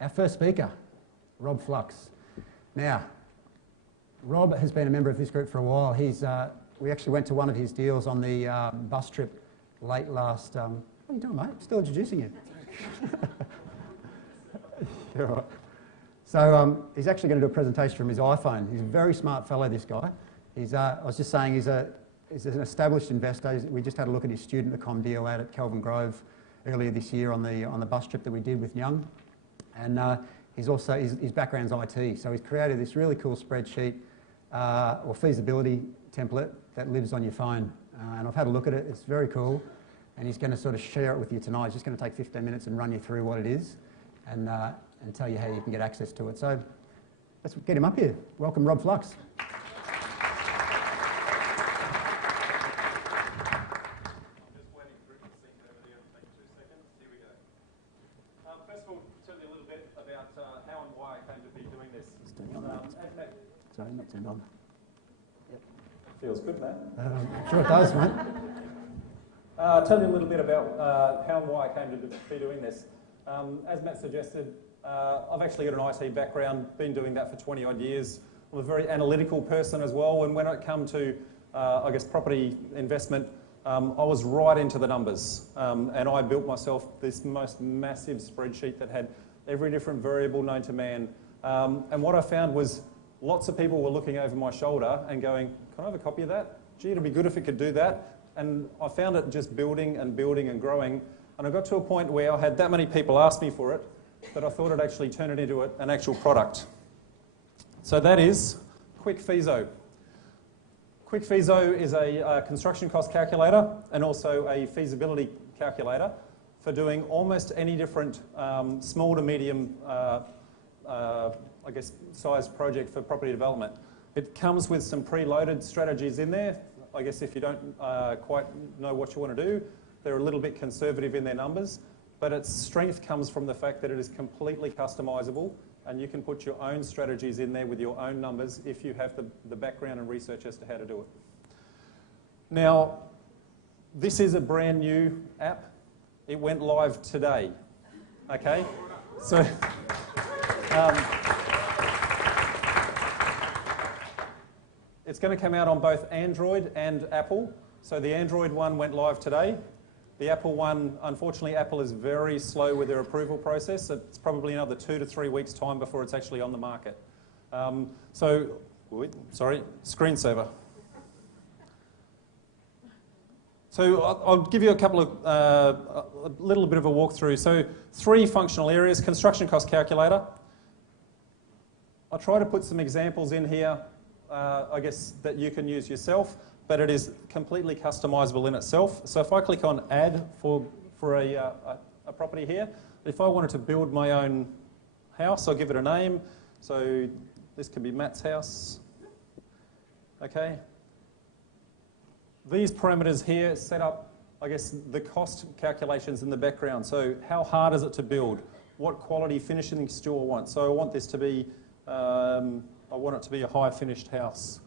Our first speaker, Rob Flux. Now, Rob has been a member of this group for a while. We actually went to one of his deals on the bus trip late last... what are you doing, mate? Still introducing you. You're right. So he's actually going to do a presentation from his iPhone. He's a very smart fellow, this guy. I was just saying he's an established investor. We just had a look at his student.com deal out at Kelvin Grove earlier this year on the bus trip that we did with Young. And his background's IT, so he's created this really cool spreadsheet or feasibility template that lives on your phone. And I've had a look at it, it's very cool. And he's going to sort of share it with you tonight. He's just going to take 15 minutes and run you through what it is and tell you how you can get access to it. So let's get him up here. Welcome, Rob Flux. Sorry, not turned on. Yep. Feels good, mate. Sure it does, mate. Tell you a little bit about how and why I came to be doing this. As Matt suggested, I've actually got an IT background, been doing that for 20 odd years. I'm a very analytical person as well, and when it come to, property investment, I was right into the numbers. And I built myself this most massive spreadsheet that had every different variable known to man. And what I found was lots of people were looking over my shoulder and going, can I have a copy of that? Gee, it'd be good if it could do that. And I found it just building and building and growing. And I got to a point where I had that many people ask me for it that I thought I'd actually turn it into an actual product. So that is QwikFeaso. QwikFeaso is a construction cost calculator and also a feasibility calculator for doing almost any different small to medium size project for property development. It comes with some preloaded strategies in there. I guess if you don't quite know what you want to do, they're a little bit conservative in their numbers, but its strength comes from the fact that it is completely customizable and you can put your own strategies in there with your own numbers if you have the background and research as to how to do it. Now, this is a brand new app. It went live today, okay? So, it's going to come out on both Android and Apple. So the Android one went live today. The Apple one, unfortunately, Apple is very slow with their approval process. It's probably another 2 to 3 weeks' time before it's actually on the market. Screensaver. So I'll give you a couple of, a little bit of a walkthrough. So 3 functional areas: construction cost calculator. I'll try to put some examples in here, that you can use yourself, but it is completely customizable in itself. So if I click on add for a property here, if I wanted to build my own house, I'll give it a name. So this can be Matt's house. Okay. These parameters here set up, the cost calculations in the background. So how hard is it to build? What quality finishing do I want? So I want this to be, I want it to be a high finished house.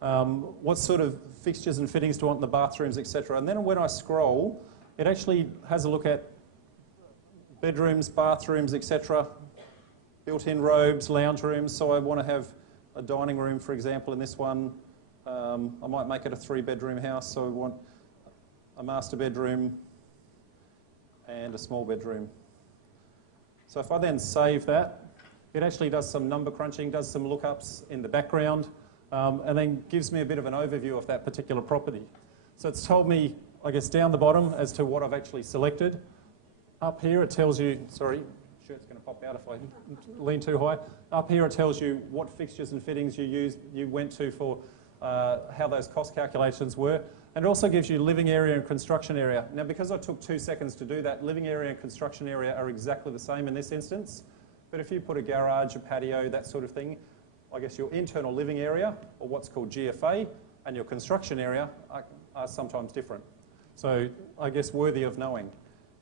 What sort of fixtures and fittings do I want in the bathrooms, etc. And then when I scroll, it actually has a look at bedrooms, bathrooms, etc. Built-in robes, lounge rooms. So I want to have a dining room, for example, in this one. I might make it a 3-bedroom house, so I want a master bedroom and a small bedroom. So if I then save that, it actually does some number crunching, does some lookups in the background, and then gives me a bit of an overview of that particular property. So it's told me, down the bottom as to what I've actually selected. Up here it tells you, sorry, shirt's going to pop out if I lean too high. Up here it tells you what fixtures and fittings you went to for how those cost calculations were. And it also gives you living area and construction area. Now, because I took 2 seconds to do that, living area and construction area are exactly the same in this instance. But if you put a garage, a patio, that sort of thing, your internal living area, or what's called GFA, and your construction area are sometimes different. So, worthy of knowing.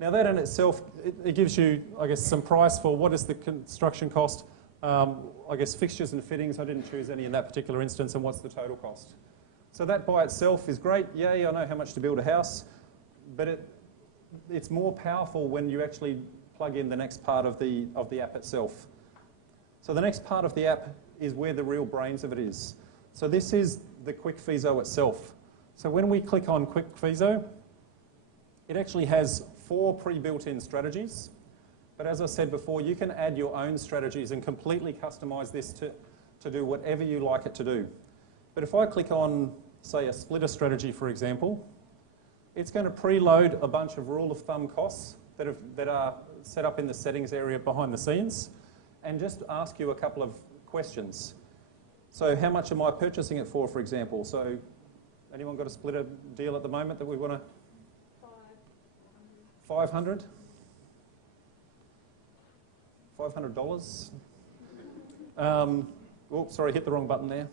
Now, that in itself, it gives you, some price for what is the construction cost, fixtures and fittings. I didn't choose any in that particular instance, and what's the total cost. So that by itself is great. Yay, I know how much to build a house, but it's more powerful when you actually plug in the next part of the app itself. So the next part of the app is where the real brains of it is. So this is the QwikFeaso itself. So when we click on QwikFeaso, it actually has 4 pre-built-in strategies. But as I said before, you can add your own strategies and completely customise this to do whatever you like it to do. But if I click on, say, a splitter strategy, for example, it's going to preload a bunch of rule of thumb costs that are set up in the settings area behind the scenes, and just ask you a couple of questions. So how much am I purchasing it for example? So anyone got a splitter deal at the moment that we want to? 500? $500? Oh, sorry, hit the wrong button there.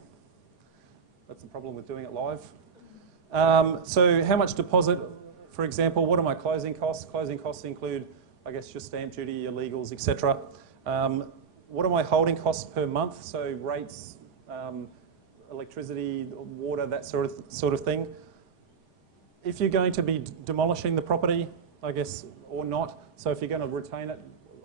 That's the problem with doing it live. So how much deposit, for example? What are my closing costs? Closing costs include, I guess, your stamp duty, your legals, etc. What are my holding costs per month? So rates, electricity, water, that sort of thing. If you're going to be demolishing the property, I guess, or not, so if you're going to retain it,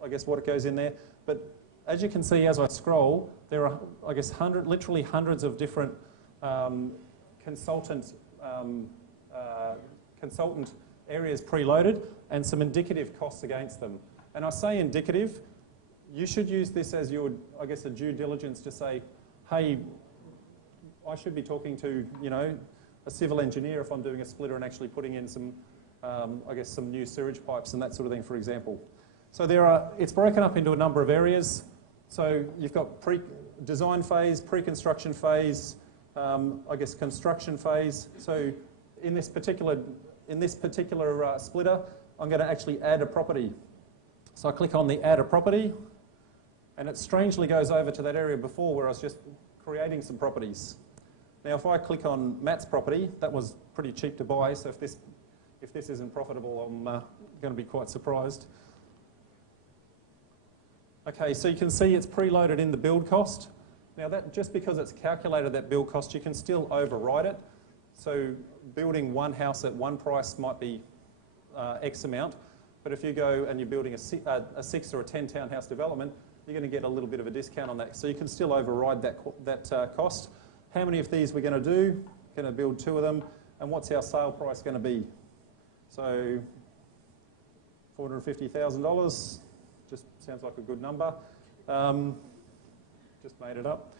I guess what it goes in there. But as you can see as I scroll, there are, I guess, literally hundreds of different consultant areas preloaded and some indicative costs against them. And I say indicative, you should use this as your, I guess, a due diligence to say, hey, I should be talking to, you know, a civil engineer if I'm doing a splitter and actually putting in some, I guess, some new sewage pipes and that sort of thing, for example. So it's broken up into a number of areas. So you've got pre-design phase, pre-construction phase, I guess construction phase. So in this particular splitter, I'm going to actually add a property. So I click on the add a property, and it strangely goes over to that area before where I was just creating some properties. Now if I click on Matt's property, that was pretty cheap to buy, so if this isn't profitable, I'm going to be quite surprised. Okay, so you can see it's preloaded in the build cost. Now that, just because it's calculated that build cost, you can still override it. So building one house at one price might be X amount, but if you go and you're building a 6 or a 10 townhouse development, you're going to get a little bit of a discount on that. So you can still override that cost. How many of these we're going to do? Going to build 2 of them, and what's our sale price going to be? So $450,000. Just sounds like a good number. Just made it up.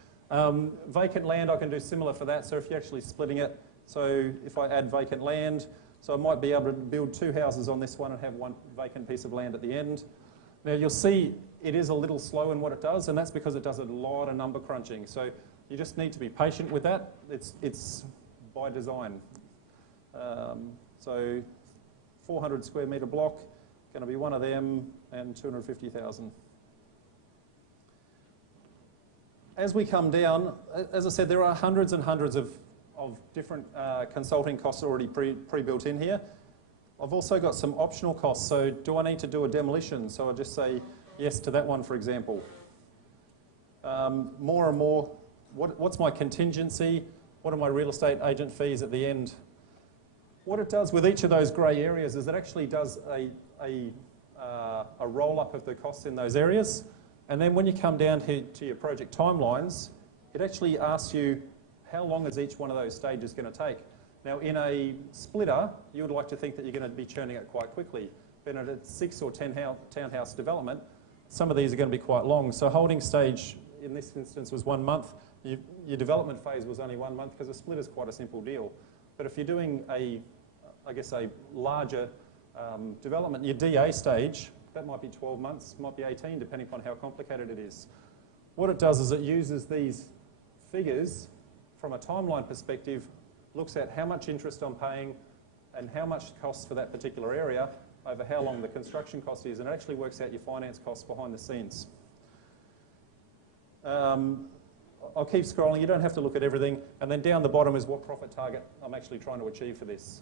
Vacant land, I can do similar for that. So if you're actually splitting it, so if I add vacant land, so I might be able to build 2 houses on this one and have 1 vacant piece of land at the end. Now you'll see it is a little slow in what it does, and that's because it does a lot of number crunching. So you just need to be patient with that. It's by design. So 400 square metre block, going to be one of them, and 250,000. As we come down, as I said, there are hundreds and hundreds of different consulting costs already pre-built in here. I've also got some optional costs. So do I need to do a demolition? So I'll just say yes to that one, for example. More and more, what's my contingency? What are my real estate agent fees at the end? What it does with each of those grey areas is it actually does a roll-up of the costs in those areas. And then when you come down to your project timelines, it actually asks you how long is each one of those stages going to take. Now in a splitter, you would like to think that you're going to be churning it quite quickly. But in a 6 or 10 townhouse development, some of these are going to be quite long. So holding stage in this instance was 1 month. Your development phase was only 1 month because a splitter is quite a simple deal. But if you're doing a larger development, your DA stage, that might be 12 months, might be 18, depending upon how complicated it is. What it does is it uses these figures from a timeline perspective, looks at how much interest I'm paying and how much it costs for that particular area over how long the construction cost is, and it actually works out your finance costs behind the scenes. I'll keep scrolling, you don't have to look at everything, and then down the bottom is what profit target I'm actually trying to achieve for this.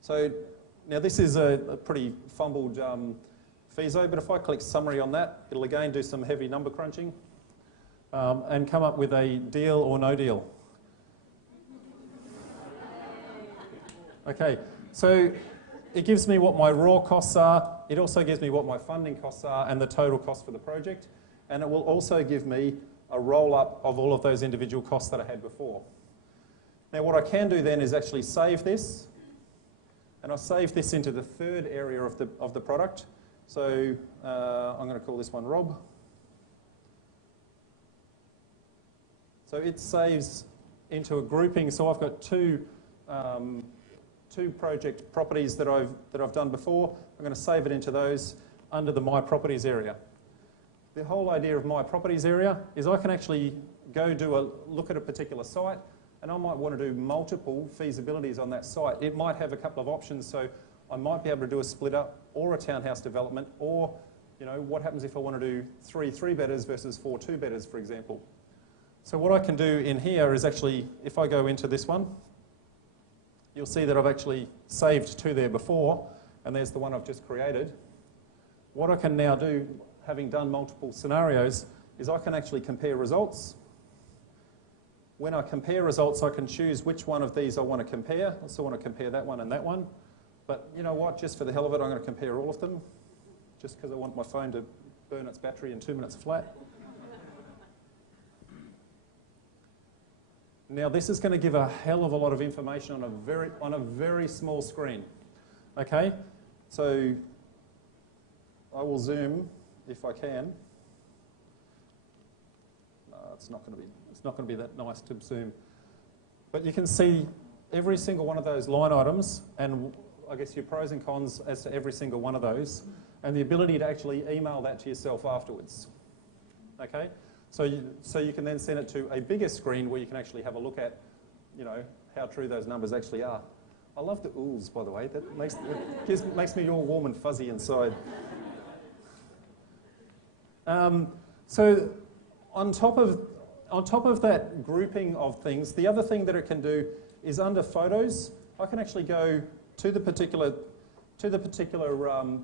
So now this is a pretty fumbled FeaSo, but if I click summary on that, it'll again do some heavy number crunching and come up with a deal or no deal. Okay, so it gives me what my raw costs are, it also gives me what my funding costs are and the total cost for the project. And it will also give me a roll-up of all of those individual costs that I had before. Now what I can do then is actually save this, and I'll save this into the third area of the product. So I'm going to call this one Rob. So it saves into a grouping. So I've got two project properties that I've done before. I'm going to save it into those under the My Properties area. The whole idea of My Properties area is I can actually go do a look at a particular site, and I might want to do multiple feasibilities on that site. It might have a couple of options, so I might be able to do a split up or a townhouse development, or what happens if I want to do 3 3-bedders versus 4 2-bedders, for example. So what I can do in here is actually, if I go into this one, you'll see that I've actually saved 2 there before, and there's the one I've just created. What I can now do, having done multiple scenarios, is I can actually compare results. When I compare results, I can choose which one of these I want to compare. I still want to compare that one and that one. But you know what, just for the hell of it, I'm going to compare all of them, just because I want my phone to burn its battery in 2 minutes flat. Now this is going to give a hell of a lot of information on a very small screen. Okay, so I will zoom if I can. No, it's not going to be that nice to zoom. But you can see every single one of those line items, and I guess your pros and cons as to every single one of those, and the ability to actually email that to yourself afterwards. Okay. So you can then send it to a bigger screen where you can actually have a look at, how true those numbers actually are. I love the oohs, by the way. That makes me all warm and fuzzy inside. So on top of that grouping of things, the other thing that it can do is under photos, I can actually go to the particular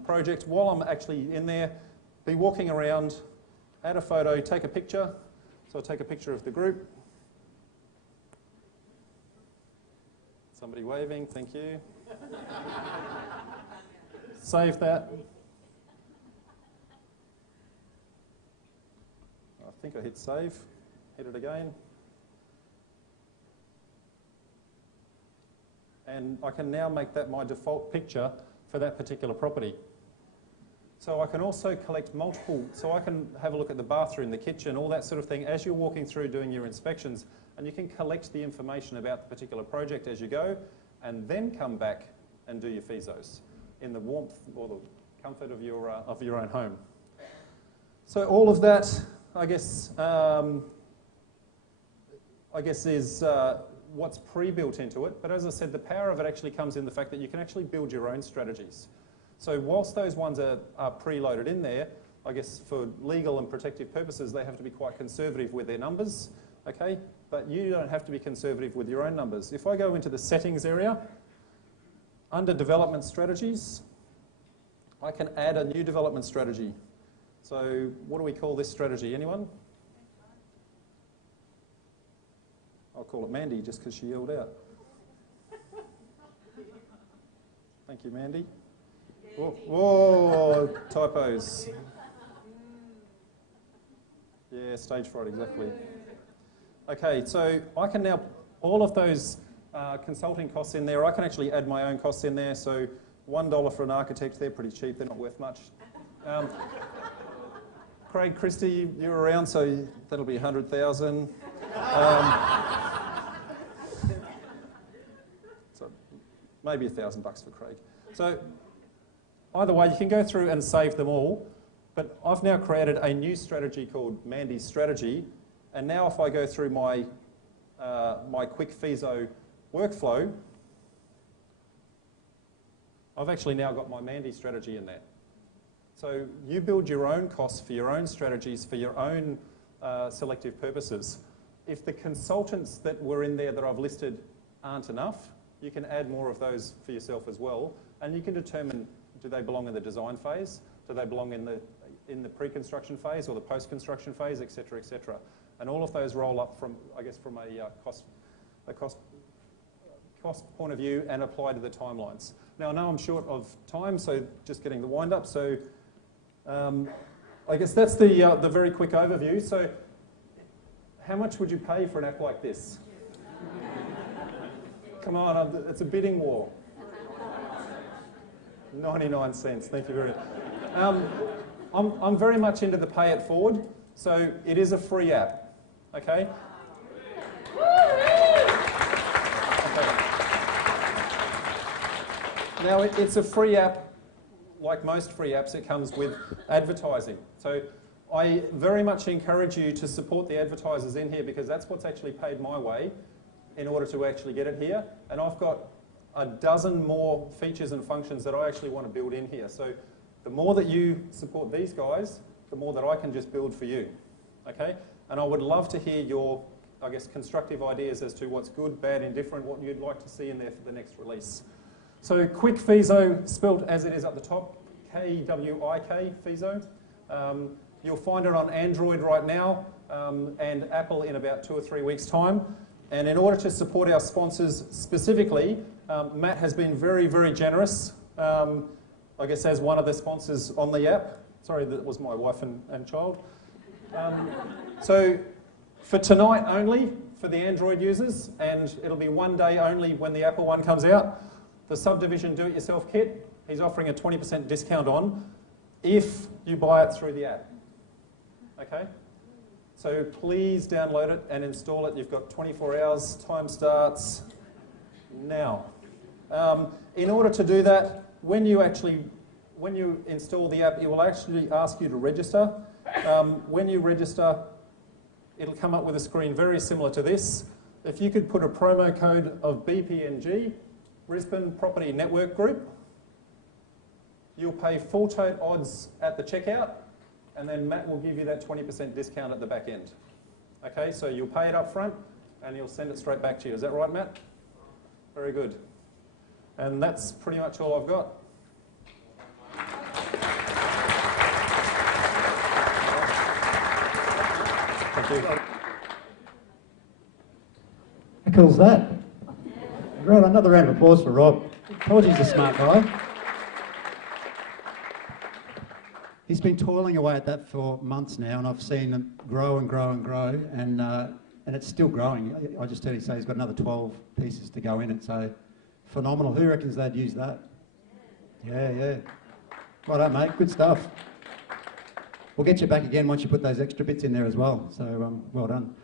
project while I'm actually in there, be walking around, add a photo, take a picture. So I'll take a picture of the group. Somebody waving, thank you. Save that. I think I hit save. Hit it again. And I can now make that my default picture for that particular property. So I can also collect multiple, so I can have a look at the bathroom, the kitchen, all that sort of thing as you're walking through doing your inspections, and you can collect the information about the particular project as you go, and then come back and do your FeaSos in the warmth or the comfort of your own home. So all of that, I guess is what's pre-built into it. But as I said, the power of it actually comes in the fact that you can actually build your own strategies. So whilst those ones are preloaded in there, I guess for legal and protective purposes, they have to be quite conservative with their numbers, okay? But you don't have to be conservative with your own numbers. If I go into the settings area, under development strategies, I can add a new development strategy. So what do we call this strategy? Anyone? I'll call it Mandy just because she yelled out. Thank you, Mandy. Whoa, whoa, typos. Yeah, stage fright, exactly. Okay, so I can now, all of those consulting costs in there, I can actually add my own costs in there. So $1 for an architect, they're pretty cheap, they're not worth much. Craig Christie, you're around, so that'll be 100,000. So maybe $1,000 for Craig. So either way, you can go through and save them all, but I've now created a new strategy called Mandy's Strategy, and now if I go through my QwikFeaso workflow, I've actually now got my Mandy strategy in there. So you build your own costs for your own strategies, for your own selective purposes. If the consultants that were in there that I've listed aren't enough, you can add more of those for yourself as well, and you can determine, do they belong in the design phase? Do they belong in the pre-construction phase or the post-construction phase, et cetera, et cetera? And all of those roll up from, I guess, from a cost cost point of view and apply to the timelines. Now, I know I'm short of time, so just getting the wind up. So I guess that's the very quick overview. So how much would you pay for an app like this? Come on, it's a bidding war. 99 cents, thank you very much. I'm very much into the pay it forward, so it is a free app, okay? Now, it's a free app. Like most free apps, it comes with advertising. So I very much encourage you to support the advertisers in here, because that's what's actually paid my way in order to actually get it here. And I've got a dozen more features and functions that I actually want to build in here. So the more that you support these guys, the more that I can just build for you, okay? And I would love to hear your, I guess, constructive ideas as to what's good, bad, indifferent, what you'd like to see in there for the next release. So QwikFeaso, spelt as it is up the top, K-W-I-K, Feaso. You'll find it on Android right now and Apple in about 2 or 3 weeks' time. And in order to support our sponsors specifically, Matt has been very, very generous, I guess as one of the sponsors on the app. Sorry, that was my wife and child. So for tonight only, for the Android users, and it'll be one day only when the Apple one comes out, the Subdivision Do-It-Yourself Kit, he's offering a 20% discount on if you buy it through the app, okay? So please download it and install it. You've got 24 hours, time starts now. In order to do that, when you install the app, it will actually ask you to register. When you register, it'll come up with a screen very similar to this. If you could put a promo code of BPNG, Brisbane Property Network Group, you'll pay full tote odds at the checkout, and then Matt will give you that 20% discount at the back end. Okay, so you'll pay it up front and he'll send it straight back to you. Is that right, Matt? Very good. And that's pretty much all I've got. Thank you. How cool's that? Right, another round of applause for Rob. Told you he's a smart guy. He's been toiling away at that for months now, and I've seen him grow and grow and grow, and it's still growing. I just heard him say he's got another 12 pieces to go in it, so phenomenal. Who reckons they'd use that? Yeah. Well done, mate. Good stuff. We'll get you back again once you put those extra bits in there as well, so well done.